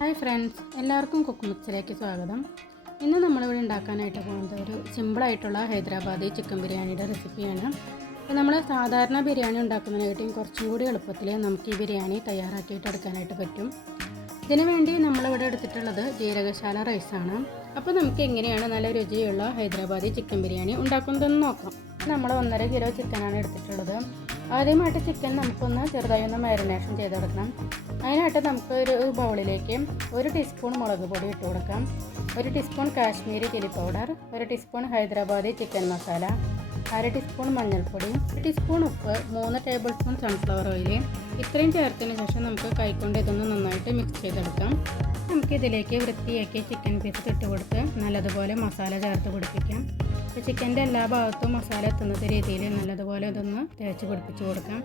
Hi friends, എല്ലാവർക്കും cook മിക്സിലേക്ക് സ്വാഗതം. ഇന്ന് നമ്മളിവിടെ ഉണ്ടാക്കാനായിട്ട് പോകുന്നത് ഒരു സിമ്പിളായിട്ടുള്ള ഹൈദരാബാദി ചിക്കൻ ബിരിയാണിയുടെ റെസിപ്പിയാണ്. അപ്പോൾ നമ്മൾ സാധാരണ ബിരിയാണി ഉണ്ടാക്കുന്നതിനെക്കാട്ടിയും കുറച്ചും കൂടി എളുപ്പത്തിൽ നമുക്ക് ഈ ബിരിയാണി തയ്യാറാക്കിയിട്ട് എടുക്കാനായിട്ട് പറ്റും. ഇതിനു വേണ്ടി നമ്മളിവിടെ എടുത്തിട്ടുള്ളത് ജീരകശാല റൈസാണ്. അപ്പോൾ നമുക്ക് എങ്ങനെയാണ് നല്ല രുചിയുള്ള ഹൈദരാബാദി ചിക്കൻ ബിരിയാണി ഉണ്ടാക്കുന്നതെന്ന് നോക്കാം. നമ്മൾ 1.5 കിലോ ചിക്കനാണ് എടുത്തിട്ടുള്ളത്. ആദ്യമായിട്ട് ചിക്കൻ നമുക്കൊന്ന് ചെറുതായി ഒന്ന് മാരിനേഷൻ ചെയ്തെടുക്കണം. അതിനായിട്ട് നമുക്ക് ഒരു ബൗളിലേക്ക് 1 ടീസ്പൂൺ മുളക് പൊടി ഇട്ട് കൊടുക്കാം, 1 teaspoon Kashmiri chilli powder, 1 teaspoon Hyderabadi chicken masala, 1/2 teaspoon മഞ്ഞൾപ്പൊടി, 1 ടീസ്പൂൺ ഉപ്പ്, 3 ടേബിൾ സ്പൂൺ സൺഫ്ലവർ ഓയിൽ. ഇത്രയും ചേർത്തതിന് ശേഷം നമുക്ക് കൈകൊണ്ട് ഇതൊന്ന് നന്നായിട്ട് മിക്സ് ചെയ്തെടുക്കാം. നമുക്കിതിലേക്ക് വൃത്തിയാക്കിയ ചിക്കൻ പീസ് ഇട്ട് കൊടുത്ത് നല്ലതുപോലെ മസാല ചേർത്ത് പിടിപ്പിക്കാം. അപ്പോൾ ചിക്കൻ്റെ എല്ലാ ഭാഗത്തും മസാല എത്തുന്ന രീതിയിൽ നല്ലതുപോലെ ഇതൊന്ന് തേച്ച് പിടിപ്പിച്ച് കൊടുക്കാം.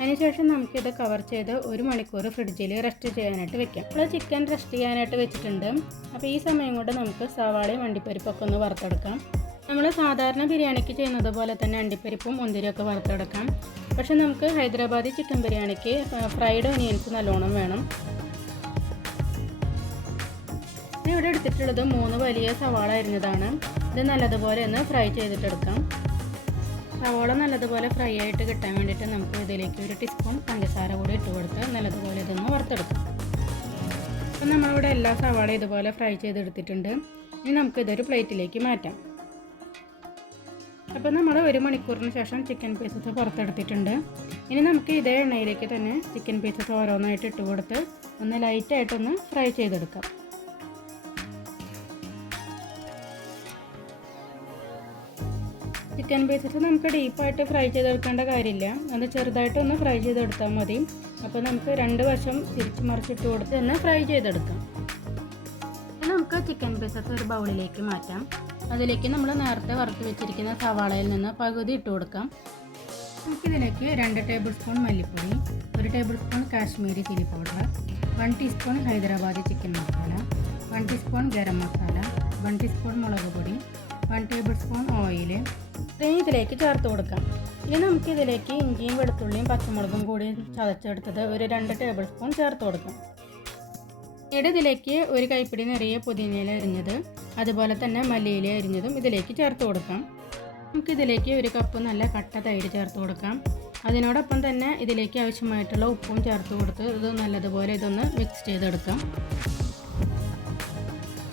അതിനുശേഷം നമുക്കിത് കവർ ചെയ്ത് 1 മണിക്കൂർ ഫ്രിഡ്ജിൽ റെസ്റ്റ് ചെയ്യാനായിട്ട് വെക്കാം. അപ്പോൾ ചിക്കൻ റെസ്റ്റ് ചെയ്യാനായിട്ട് വെച്ചിട്ടുണ്ട്. അപ്പോൾ ഈ സമയം കൊണ്ട് നമുക്ക് സവാളയും അണ്ടിപ്പരിപ്പൊക്കെ ഒന്ന് വറുത്തെടുക്കാം. നമ്മൾ സാധാരണ ബിരിയാണിക്ക് ചെയ്യുന്നത് പോലെ തന്നെ അണ്ടിപ്പരിപ്പും മുന്തിരിയൊക്കെ വറുത്തെടുക്കാം. പക്ഷെ നമുക്ക് ഹൈദരാബാദി ചിക്കൻ ബിരിയാണിക്ക് ഫ്രൈഡ് ഓനിയൻസ് നല്ലോണം വേണം. ഇവിടെ എടുത്തിട്ടുള്ളത് 3 വലിയ സവാള അരിഞ്ഞതാണ്. ഇത് നല്ലതുപോലെ ഒന്ന് ഫ്രൈ ചെയ്തിട്ടെടുക്കാം. സവാള നല്ലതുപോലെ ഫ്രൈ ആയിട്ട് കിട്ടാൻ വേണ്ടിയിട്ട് നമുക്ക് ഇതിലേക്ക് 1 ടീസ്പൂൺ പഞ്ചസാര കൂടി ഇട്ട് കൊടുത്ത് നല്ലതുപോലെ ഇതൊന്ന് വറുത്തെടുക്കാം. അപ്പം നമ്മളിവിടെ എല്ലാ സവാള ഇതുപോലെ ഫ്രൈ ചെയ്തെടുത്തിട്ടുണ്ട്. ഇനി നമുക്കിതൊരു പ്ലേറ്റിലേക്ക് മാറ്റാം. അപ്പോൾ നമ്മൾ 1 മണിക്കൂറിന് ശേഷം ചിക്കൻ പീസസ് പുറത്തെടുത്തിട്ടുണ്ട്. ഇനി നമുക്ക് ഇതേ എണ്ണയിലേക്ക് തന്നെ ചിക്കൻ പീസസ് ഓരോന്നായിട്ട് ഇട്ട് കൊടുത്ത് ഒന്ന് ലൈറ്റായിട്ടൊന്ന് ഫ്രൈ ചെയ്തെടുക്കാം. ചിക്കൻ പീസസ് നമുക്ക് ഡീപ്പായിട്ട് ഫ്രൈ ചെയ്തെടുക്കേണ്ട കാര്യമില്ല, അത് ചെറുതായിട്ടൊന്ന് ഫ്രൈ ചെയ്തെടുത്താൽ മതി. അപ്പോൾ നമുക്ക് 2 വശം തിരിച്ച് മറിച്ചിട്ട് കൊടുത്ത് തന്നെ ഫ്രൈ ചെയ്തെടുക്കാം. നമുക്ക് ചിക്കൻ പീസസ് ഒരു ബൗളിലേക്ക് മാറ്റാം. അതിലേക്ക് നമ്മൾ നേരത്തെ വറുത്ത് വെച്ചിരിക്കുന്ന സവാളയിൽ നിന്ന് പകുതി ഇട്ട് കൊടുക്കാം. നമുക്കിതിലേക്ക് 2 ടേബിൾ സ്പൂൺ മല്ലിപ്പൊടി, 1 table spoon Kashmiri chilli powder, 1 teaspoon Hyderabadi chicken masala, 1 teaspoon garam masala, 1 teaspoon മുളക് പൊടി, 1 ടേബിൾ സ്പൂൺ ഓയിൽ ഇത്രയും ഇതിലേക്ക് ചേർത്ത് കൊടുക്കാം. ഇനി നമുക്കിതിലേക്ക് ഇഞ്ചിയും വെളുത്തുള്ളിയും പച്ചമുളകും കൂടി ചതച്ചെടുത്തത് ഒരു 2 ടേബിൾ സ്പൂൺ ചേർത്ത് കൊടുക്കാം. പിന്നീട് ഇതിലേക്ക് 1 കൈപ്പിടി നിറയെ പുതിനയില അരിഞ്ഞത്, അതുപോലെ തന്നെ മല്ലിയില അരിഞ്ഞതും ഇതിലേക്ക് ചേർത്ത് കൊടുക്കാം. നമുക്കിതിലേക്ക് 1 കപ്പ് നല്ല കട്ട തൈര് ചേർത്ത് കൊടുക്കാം. അതിനോടൊപ്പം തന്നെ ഇതിലേക്ക് ആവശ്യമായിട്ടുള്ള ഉപ്പും ചേർത്ത് കൊടുത്ത് ഇത് നല്ലതുപോലെ ഇതൊന്ന് മിക്സ് ചെയ്തെടുക്കാം.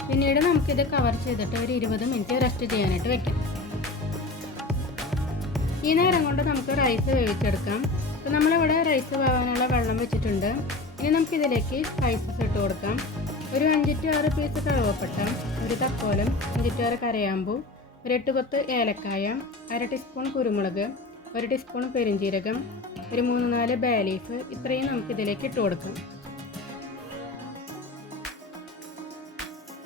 പിന്നീട് നമുക്കിത് കവർ ചെയ്തിട്ട് ഒരു 20 മിനിറ്റ് റെസ്റ്റ് ചെയ്യാനായിട്ട് വെക്കാം. ഈ നേരം കൊണ്ട് നമുക്ക് റൈസ് വേവിച്ചെടുക്കാം. അപ്പോൾ നമ്മളിവിടെ റൈസ് വേവാനുള്ള വെള്ളം വെച്ചിട്ടുണ്ട്. ഇനി നമുക്കിതിലേക്ക് സ്പൈസസ് ഇട്ട് കൊടുക്കാം. ഒരു 5 to 6 പീസ് കറുവപ്പട്ട, 1 തക്കോലം, 5 to 6 കരയാമ്പൂ, 1 8 ഏലക്കായ, 1/2 ടീസ്പൂൺ കുരുമുളക്, 1 ടീസ്പൂൺ പെരുംജീരകം, ഒരു 3-4 ബേ ലീഫ് ഇത്രയും നമുക്കിതിലേക്ക് ഇട്ട് കൊടുക്കാം.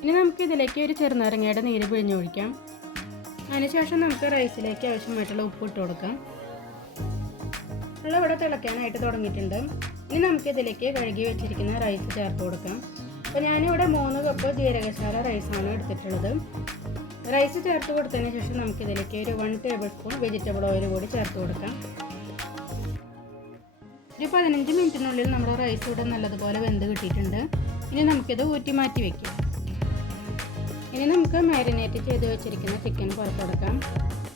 ഇനി നമുക്കിതിലേക്ക് ഒരു ചെറുനാരങ്ങയുടെ നീര് പിഴിഞ്ഞൊഴിക്കാം. അതിനുശേഷം നമുക്ക് റൈസിലേക്ക് ആവശ്യമായിട്ടുള്ള ഉപ്പ് ഇട്ട് കൊടുക്കാം. വെള്ളം ഇവിടെ തിളയ്ക്കാനായിട്ട് തുടങ്ങിയിട്ടുണ്ട്. ഇനി നമുക്കിതിലേക്ക് കഴുകി വെച്ചിരിക്കുന്ന റൈസ് ചേർത്ത് കൊടുക്കാം. അപ്പോൾ ഞാനിവിടെ 3 കപ്പ് ജീരകശാല റൈസാണ് എടുത്തിട്ടുള്ളത്. റൈസ് ചേർത്ത് കൊടുത്തതിന് ശേഷം നമുക്കിതിലേക്ക് ഒരു 1 ടേബിൾ സ്പൂൺ വെജിറ്റബിൾ ഓയിൽ കൂടി ചേർത്ത് കൊടുക്കാം. ഒരു 15 മിനിറ്റിനുള്ളിൽ നമ്മുടെ റൈസ് ഇവിടെ നല്ലതുപോലെ വെന്ത് കിട്ടിയിട്ടുണ്ട്. ഇനി നമുക്കിത് ഊറ്റി മാറ്റി വയ്ക്കാം. ഇനി നമുക്ക് മാരിനേറ്റ് ചെയ്ത് വെച്ചിരിക്കുന്ന ചിക്കൻ പുറത്തെടുക്കാം.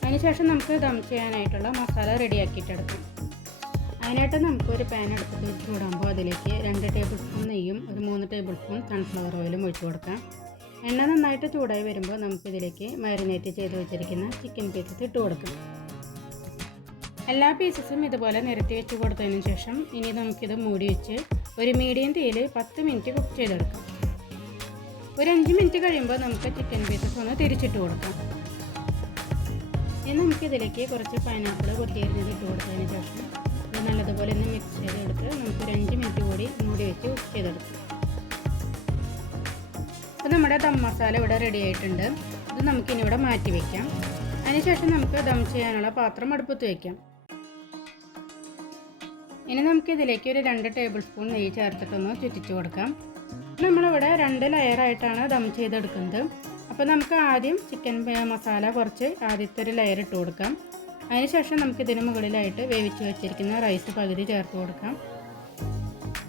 അതിനുശേഷം നമുക്ക് ദം ചെയ്യാനായിട്ടുള്ള മസാല റെഡിയാക്കിയിട്ടെടുക്കാം. അതിനായിട്ട് നമുക്കൊരു പാൻ എടുത്തിട്ട് ചൂടാകുമ്പോൾ അതിലേക്ക് 2 ടേബിൾ സ്പൂൺ നെയ്യും ഒരു 3 ടേബിൾ സ്പൂൺ സൺഫ്ലവർ ഓയിലും ഒഴിച്ചു കൊടുക്കാം. എണ്ണ നന്നായിട്ട് ചൂടായി വരുമ്പോൾ നമുക്കിതിലേക്ക് മാരിനേറ്റ് ചെയ്ത് വെച്ചിരിക്കുന്ന ചിക്കൻ പീസസ് ഇട്ട് കൊടുക്കാം. എല്ലാ പീസസും ഇതുപോലെ നിരത്തി വെച്ച് കൊടുത്തതിന് ശേഷം ഇനി നമുക്കിത് മൂടി വെച്ച് ഒരു മീഡിയം തീയിൽ 10 മിനിറ്റ് കുക്ക് ചെയ്തെടുക്കാം. ഒരു 5 മിനിറ്റ് കഴിയുമ്പോൾ നമുക്ക് ചിക്കൻ പീസസ് ഒന്ന് തിരിച്ചിട്ട് കൊടുക്കാം. ഇനി നമുക്കിതിലേക്ക് കുറച്ച് പൈനാപ്പിൾ കൊത്തിയരിഞ്ഞത് ഇട്ട് കൊടുത്തതിന് ശേഷം ഇത് നല്ലതുപോലെ ഒന്ന് മിക്സ് ചെയ്തെടുത്ത് നമുക്കൊരു 5 മിനിറ്റ് കൂടി മൂടി വെച്ച് കുക്ക് ചെയ്തെടുക്കാം. അപ്പോൾ നമ്മുടെ ദം മസാല ഇവിടെ റെഡി ആയിട്ടുണ്ട്. ഇത് നമുക്കിനി ഇവിടെ മാറ്റി വയ്ക്കാം. അതിനുശേഷം നമുക്ക് ദം ചെയ്യാനുള്ള പാത്രം അടുപ്പത്ത് വയ്ക്കാം. ഇനി നമുക്കിതിലേക്ക് ഒരു 2 ടേബിൾ സ്പൂൺ നെയ്യ് ചേർത്തിട്ടൊന്ന് ചുറ്റിച്ച് കൊടുക്കാം. നമ്മളിവിടെ 2 ലെയറായിട്ടാണ് ദം ചെയ്തെടുക്കുന്നത്. അപ്പോൾ നമുക്ക് ആദ്യം ചിക്കൻ മസാല കുറച്ച് ആദ്യത്തെ ഒരു ലെയർ ഇട്ട് കൊടുക്കാം. അതിനുശേഷം നമുക്കിതിന് മുകളിലായിട്ട് വേവിച്ച് വെച്ചിരിക്കുന്ന റൈസ് പകുതി ചേർത്ത് കൊടുക്കാം.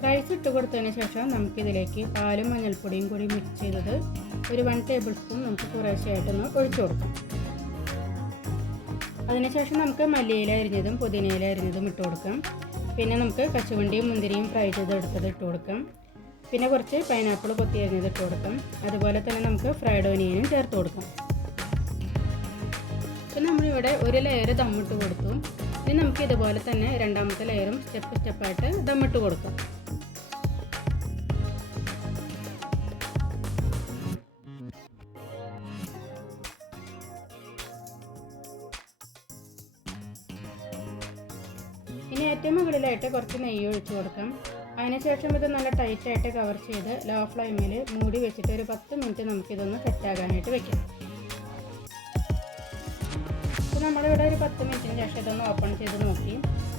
റൈസ് ഇട്ട് കൊടുത്തതിന് ശേഷം നമുക്കിതിലേക്ക് പാലും മഞ്ഞൾപ്പൊടിയും കൂടി മിക്സ് ചെയ്തത് ഒരു 1 ടേബിൾ സ്പൂൺ നമുക്ക് കുറേശ്ശെയായിട്ടൊന്ന് ഒഴിച്ചു കൊടുക്കാം. അതിനുശേഷം നമുക്ക് മല്ലിയില അരിഞ്ഞതും പുതിനയില അരിഞ്ഞതും ഇട്ട് കൊടുക്കാം. പിന്നെ നമുക്ക് കശുവണ്ടിയും മുന്തിരിയും ഫ്രൈ ചെയ്തെടുത്തത് ഇട്ട് കൊടുക്കാം. പിന്നെ കുറച്ച് പൈനാപ്പിൾ കൊത്തി അരിഞ്ഞത് ഇട്ട് കൊടുക്കാം. അതുപോലെ തന്നെ നമുക്ക് ഫ്രൈഡ് ഓനിയനും ചേർത്ത് കൊടുക്കാം. പിന്നെ നമ്മളിവിടെ ഒരു ലെയർ ദമ്മിട്ട് കൊടുത്തു. ഇനി നമുക്ക് ഇതുപോലെ തന്നെ രണ്ടാമത്തെ ലെയറും സ്റ്റെപ്പായിട്ട് ദമ്മിട്ട് കൊടുക്കാം. ഇനി ഏറ്റവും മുകളിലായിട്ട് കുറച്ച് നെയ്യ് ഒഴിച്ചു കൊടുക്കാം. അതിനുശേഷം ഇത് നല്ല ടൈറ്റായിട്ട് കവർ ചെയ്ത് ലോ ഫ്ലെയിമിൽ മൂടി വെച്ചിട്ട് ഒരു 10 മിനിറ്റ് നമുക്കിതൊന്ന് സെറ്റാകാനായിട്ട് വെക്കാം. അപ്പോൾ നമ്മളിവിടെ ഒരു 10 മിനിറ്റിന് ശേഷം ഇതൊന്ന് ഓപ്പൺ ചെയ്ത് നോക്കി.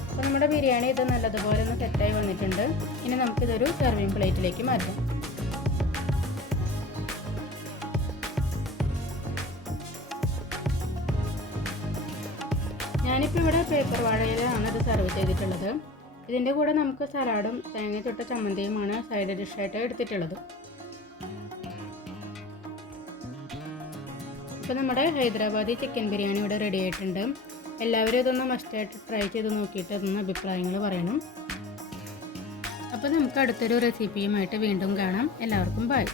അപ്പോൾ നമ്മുടെ ബിരിയാണി ഇത് നല്ലതുപോലെ ഒന്ന് സെറ്റായി വന്നിട്ടുണ്ട്. ഇനി നമുക്കിതൊരു സെർവിങ് പ്ലേറ്റിലേക്ക് മാറ്റാം. ഞാനിപ്പോൾ ഇവിടെ പേപ്പർ വാഴയിലാണ് ഇത് സെർവ് ചെയ്തിട്ടുള്ളത്. ഇതിൻ്റെ കൂടെ നമുക്ക് സലാഡും തേങ്ങ ചുട്ട ചമ്മന്തിയുമാണ് സൈഡ് ഡിഷായിട്ട് എടുത്തിട്ടുള്ളത്. ഇപ്പോൾ നമ്മുടെ ഹൈദരാബാദി ചിക്കൻ ബിരിയാണി ഇവിടെ റെഡി ആയിട്ടുണ്ട്. എല്ലാവരും ഇതൊന്ന് മസ്റ്റായിട്ട് ട്രൈ ചെയ്ത് നോക്കിയിട്ട് അതൊന്ന് അഭിപ്രായങ്ങൾ പറയണം. അപ്പോൾ നമുക്ക് അടുത്തൊരു റെസിപ്പിയുമായിട്ട് വീണ്ടും കാണാം. എല്ലാവർക്കും ബൈ.